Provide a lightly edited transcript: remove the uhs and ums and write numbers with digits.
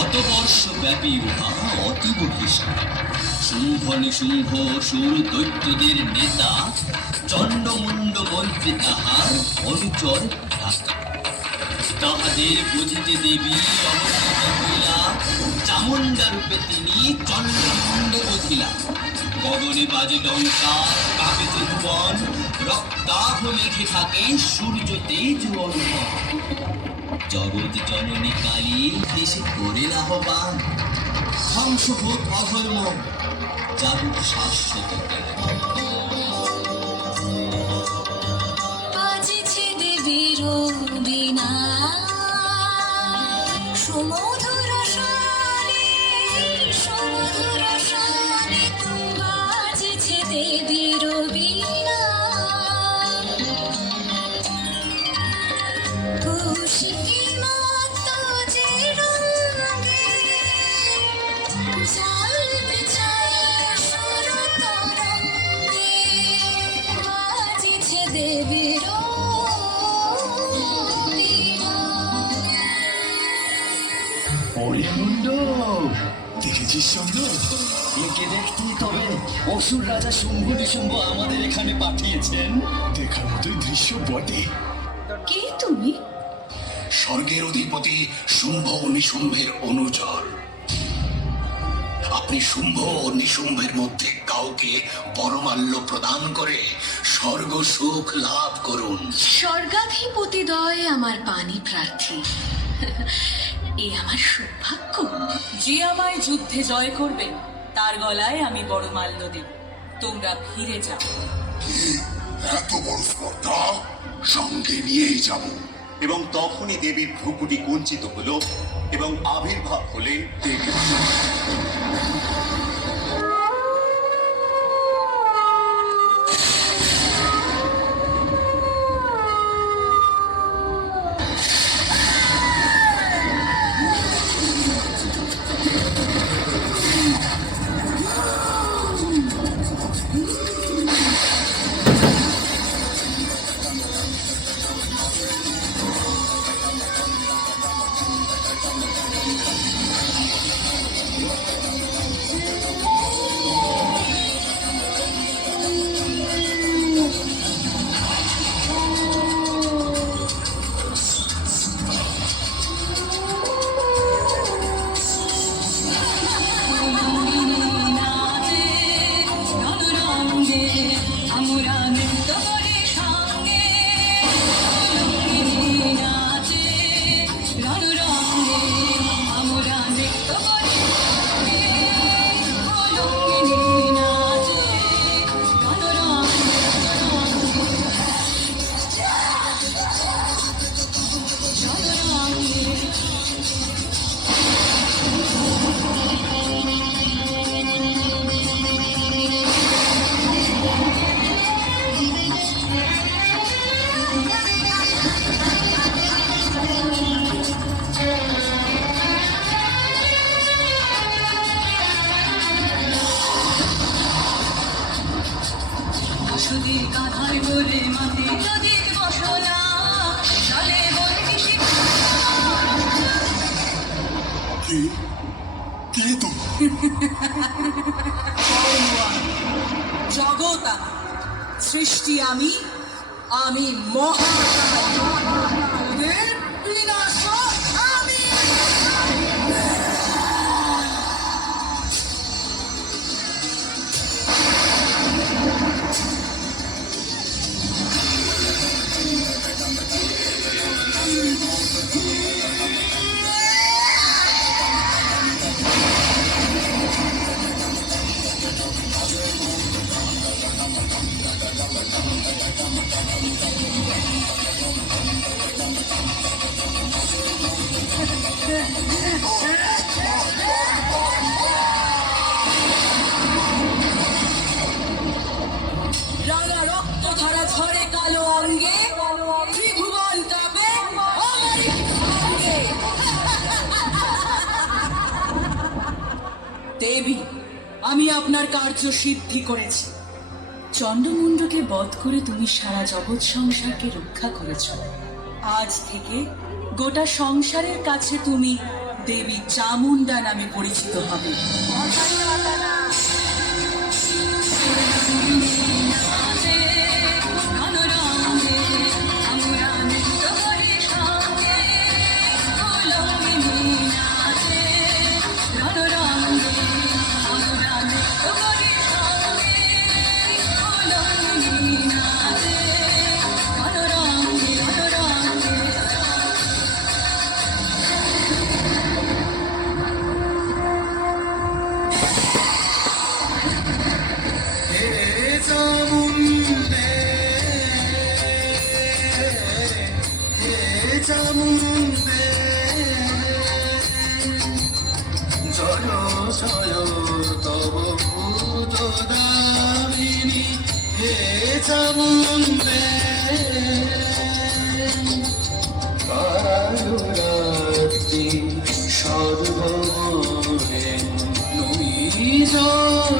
শতবর্ষব্যাপী উহা অতীব ভীষণ। শুম্ভ নিশুম্ভ অসুর দৈত্যদের নেতা, চণ্ডমুণ্ড মন্ত্রী তাহার অনুচর ভ্রাতা। তাহাদের বুঝিতে দেবী অবস্থিত হইলা, চামুণ্ডা রূপে তিনি চণ্ডমুণ্ড বধিলা। গগনে বাজে ডঙ্কা, কাঁপেছে ভুবন, রক্তাভ মেঘে থাকে সূর্য তেজ অনুভব। জগৎ জননী কালী দেশে করে লাভবান, ধ্বংস হোক অধর্ম, যাদুক শাশ্বত বাজেছে দেবীর বীণা, সুমধুর স্বরে, সুমধুর স্বরে বাজেছে দেবীর বীণা। খুশি মত যে রঙে জ্বলতে চায় সুর তরঙ্গে, বাজেছে দেবীর বীণা। পরিমুণ্ড দেখেছিস সঙ্গ? একে দেখতেই তবে অসুর রাজা শুম্ভ নিশুম্ভ আমাদের এখানে পাঠিয়েছেন। দেখার মতোই দৃশ্য বটে। কে তুমি? স্বর্গের অধিপতি শুম্ভ ও নিশুম্ভের অনুচর। আপনি শুম্ভ ও নিশুম্ভের মধ্যে কাউকে পরমাল্য প্রদান করে স্বর্গ সুখ লাভ করুন। স্বর্গাধিপতিদ্বয় আমার পানি প্রার্থী, এ আমার সৌভাগ্য। যে আমায় যুদ্ধে জয় করবে তার গলায় আমি বড় মাল্য দেব। তোমরা ফিরে যাও। এত বড় স্পর্ধা, সঙ্গে নিয়েই যাব। এবং তখনই দেবীর ভ্রুকুটি কুঞ্চিত হলো এবং আবির্ভাব হলেন দেবী। সুদীর কাঁধার গোলে মাঝে নদীর বসনা, চলে বলবি কে তো জগৎ আমি, সৃষ্টি আমি, আমি মহা বিনাশ আমি। রাঙা রক্ত ধারা ঝরে কালো অঙ্গে, ত্রিভুবন কাঁপে আমার সঙ্গে। দেবী, আমি আপনার কার্য সিদ্ধি করেছি। চণ্ডমুণ্ডকে বধ করে তুমি সারা জগৎ সংসারকে রক্ষা করেছ। আজ থেকে গোটা সংসারের কাছে তুমি দেবী চামুন্ডা নামে পরিচিত হবে। জয় জয় তব দামিনী হে চামুণ্ডে কারায়ুরাত্রি সর্বমনে নমি জয়